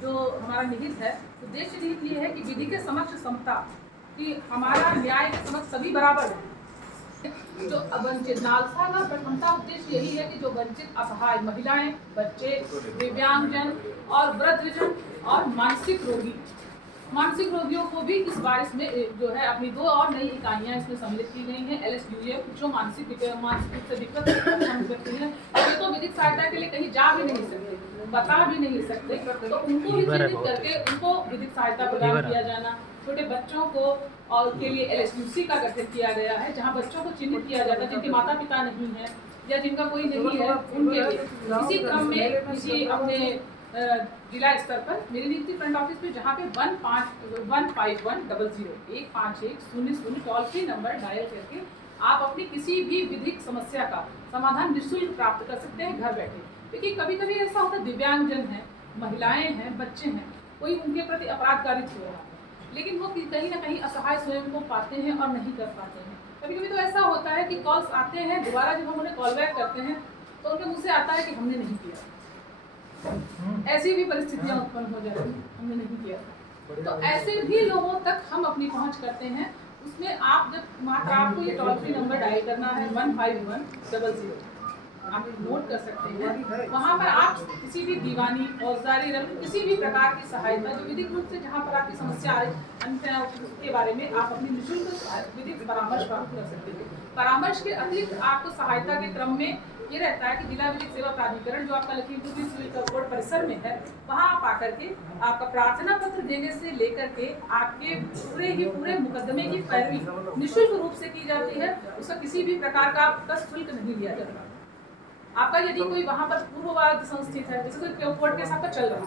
जो हमारा निहित है, उद्देश्य निहित ये है कि विधि के समक्ष समता, कि हमारा न्याय के समक्ष सभी बराबर हैं। जो वंचित नालसा का प्रथमता उद्देश्य यही है कि जो वंचित असहाय महिलाएं, बच्चे, दिव्यांगजन और वृद्धजन और मानसिक रोगियों को भी इस बार इसमें जो है अपनी 2 और नई इकाइयां इसमें सम्मिलित की गई हैं। LSUF जो मानसिक रूप से दिक्कत व्यक्ति है, ये तो विधिक सहायता के लिए कहीं जा भी नहीं सकते, बता भी नहीं सकते, तो उनको भी चिन्हित करके उनको विधिक सहायता प्रदान किया जाना। छोटे बच्चों को और के लिए LSUC का गठन किया गया है, जहां बच्चों को चिन्हित किया जाता है जिनके माता पिता नहीं है या जिनका कोई नहीं है, उनके लिए। इसी क्रम में इसी अपने जिला स्तर पर मेरी नियुक्ति फ्रंट ऑफिस में जहाँ पे 15100 टोल फ्री नंबर डायल करके आप अपनी किसी भी विधिक समस्या का समाधान निःशुल्क प्राप्त कर सकते हैं घर बैठे। क्योंकि कभी कभी ऐसा होता है, दिव्यांगजन हैं, महिलाएं हैं, बच्चे हैं, कोई उनके प्रति अपराध कारित हो रहा है, लेकिन वो कहीं ना कहीं असहाय स्वयं को पाते हैं और नहीं कर पाते हैं। कभी कभी तो ऐसा होता है कि कॉल्स आते हैं, दोबारा जब हम उन्हें कॉल बैक करते हैं तो उनके मुँह से आता है कि हमने नहीं किया। ऐसी भी परिस्थितियां उत्पन्न हो जाती हैं, हमने नहीं किया था। तो ऐसे भी लोगों तक हम अपनी पहुंच करते हैं। उसमें आप जब मात्र आपको ये टोल फ्री नंबर डायल करना है 15100, आप नोट कर सकते हैं। वहाँ पर आप किसी भी दीवानी, फौजदारी, किसी भी प्रकार की सहायता जो विधिक रूप से जहाँ पर आपकी समस्या आ रही है उसके बारे में आप अपनी निःशुल्क विधिक परामर्श प्राप्त कर सकते हैं। परामर्श के अतिरिक्त आपको सहायता के क्रम में ये रहता है कि जिला विधिक सेवा प्राधिकरण जो आपका लखीमपुर सिविल कोर्ट परिसर में है, वहाँ आप आकर के आपका प्रार्थना पत्र देने से लेकर के आपके पूरे मुकदमे की पैरवी निःशुल्क रूप से की जाती है। उसका किसी भी प्रकार का आपका शुल्क नहीं लिया जाता। आपका यदि कोई वहाँ पर पूर्ववाद संस्थित है, जैसे कोई कोर्ट केस आपका चल रहा है,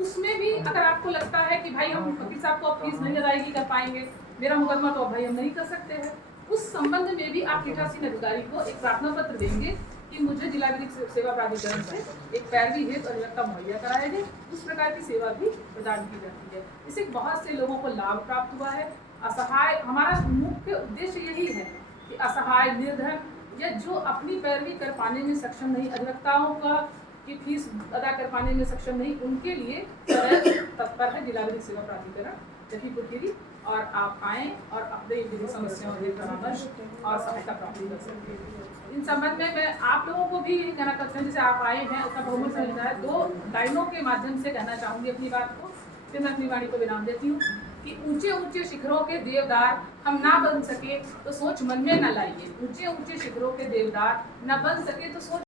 उसमें भी अगर आपको लगता है कि भाई हम वकील साहब को अब फीस नहीं अदायगी कर पाएंगे, मेरा मुकदमा तो भाई हम नहीं कर सकते हैं, उस संबंध में भी आप पीठासीन अधिकारी को एक प्रार्थना पत्र देंगे कि मुझे जिला विधिक सेवा प्राधिकरण से एक पैरवी हेतु अधिवक्ता मुहैया कराया जाए। उस प्रकार की सेवा भी प्रदान की जाती है। इससे बहुत से लोगों को लाभ प्राप्त हुआ है। असहाय, हमारा मुख्य उद्देश्य यही है कि असहाय, निर्धन या जो अपनी पैरवी कर पाने में सक्षम नहीं, अधिवक्ताओं का की फीस अदा कर पाने में सक्षम नहीं, उनके लिए तत्पर है जिला विधिक सेवा प्राधिकरण लखीमपुर खीरी। और आप आएँ और अपने विधिक समस्याओं के परामर्श और सहायता प्राप्त कर सकते हैं। इन संबंध में मैं आप लोगों को भी यही कहना चाहती हूँ, जैसे आप आए हैं उसका बहुमत समझना है, 2 लाइनों के माध्यम से कहना चाहूँगी अपनी बात को, फिर मैं अपनी वाणी को विराम देती हूँ कि ऊंचे ऊंचे शिखरों के देवदार हम ना बन सके तो सोच मन में न लाइए। ऊंचे ऊंचे शिखरों के देवदार न बन सके तो सोच